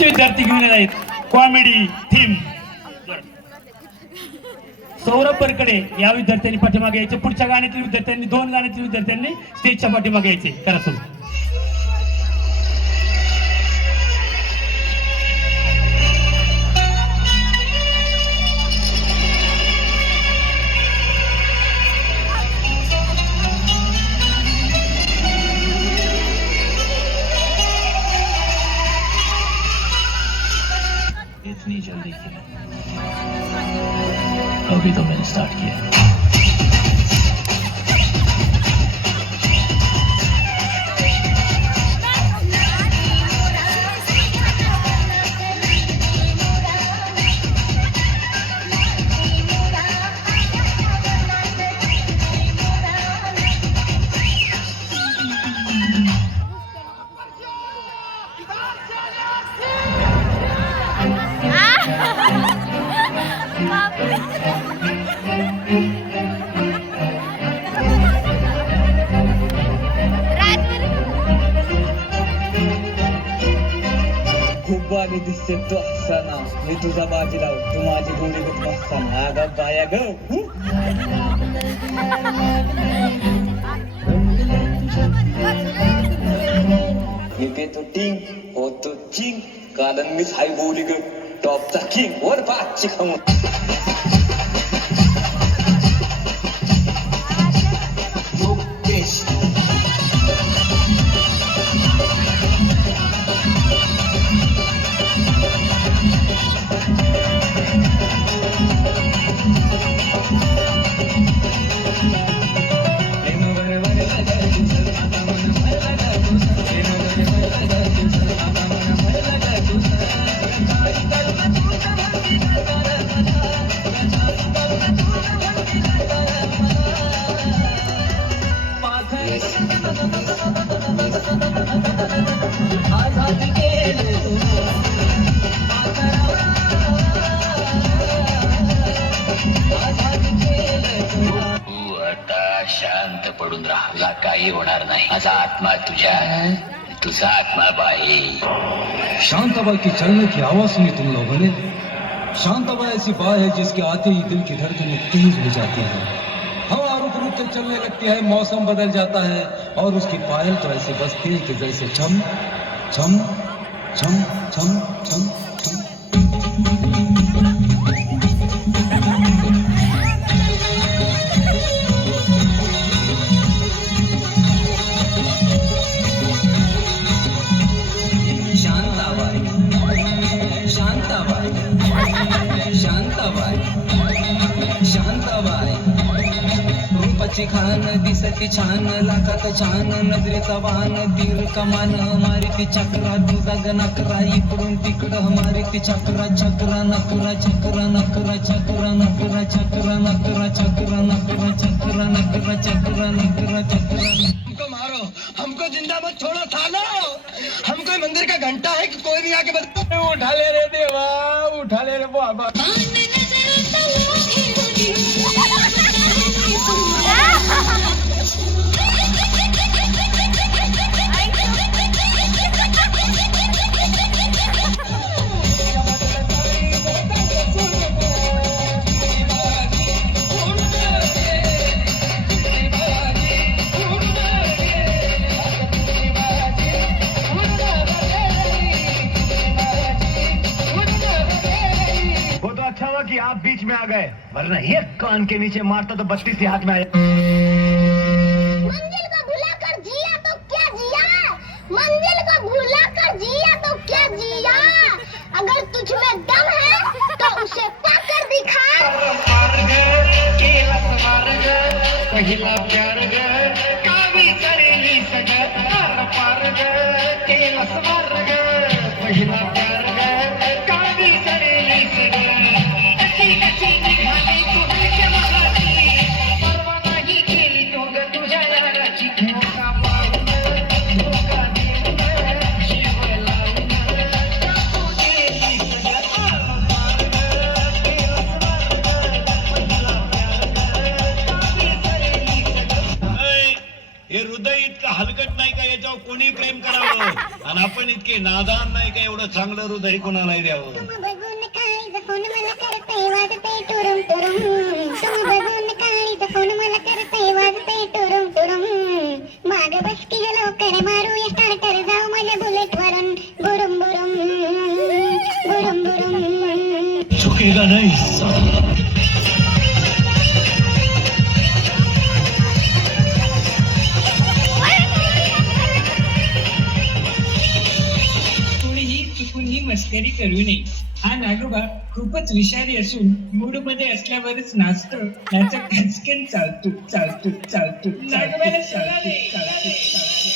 पुढचे विद्यार्थी घेऊन येत आहेत कॉमेडी थीम. सौरभ परकडे या विद्यार्थ्यांनी पाठीमागे यायचे. पुढच्या गाण्यातील विद्यार्थ्यांनी 2 गाण्यातील विद्यार्थ्यांनी स्टेजच्या पाठीमागे यायचे. करा सुरू. इतनी जल्दी किया, अभी तो मैंने स्टार्ट किया. खूप दिसते तो हसताना, मी तुझा बाजीराव, तू माझी गोडी गत बसताना. अगं बाया ग येते तो टिंग होतो चिंग, कारण मीच हाय बोली ग टॉपचा किंग. वर पाचची खाऊन शांत पडून राहा, काही होणार नाही. माझा आत्मा तुझा आत्मा बाई. शांताबाई की चलने की आवाज सुनी तुम लोगों ने? शांताबाई ऐसी बाई है जिसके आते ही दिल की धड़कनें तेज हो जाती है, हवा रुक रुक के चलने लगती है, मौसम बदल जाता है और उसकी पायल तो ऐसे बजती है कि जैसे छम छम छम छम छम छम. रूपाची खान दिसती छान, लाखात छान नजरेचा वाहन, तीर कमान मारिती चक्रा, तुझा गणकरा इकडून तिकडं मारिती चक्रा. चक्रा नकरा चक्रा नकरा चक्रा नकरा चक्रा नकरा चक्रा नकरा चक्रा नकरा चक्रा नकरा चक्रा. हमको मारो, हमको जिंदा मत छोड़ो, थानो. हम कोई मंदिर का घंटा है कि कोई भी आके बता. उठा ले रे देवा, उठा ले रे बाबा. कि आप बीच में आ गए, वरना एक कान के नीचे मारता तो 32 ही हाथ में आया. मंजिल को भुला कर जिया तो क्या जिया, मंजिल को भुला कर जिया तो क्या जिया. अगर तुझ में दम है तो उसे पाकर दिखा. पहिला प्यार ग कावी करेली सगळं पार ग केला स्मार ग. पहिला प्यार ग कावी करेली सगळं आपण इतके नादान नाही का एवढं चांगलं हृदय कोणालाही द्यावं. तुम बघून काळी जपून मला करते वाजते टुरुम टुरुम. तुम बघून काळी जपून मला करते वाजते टुरुम टुरुम. माग बस की लवकर मारूया स्टार्टर जाऊ माझ्या बुलेट वरून बुरुम बुरुम बुरुम बुरुम. चुकेगा नाही साला. कोणीही चुकून ही मस्करी करू नये. हा नागोबा खूपच विषारी असून मूड मध्ये असल्यावरच नाचतो. त्याचा खचकन चालतो चालतो चालतो नागोबाला चालतो चालतो चालतो.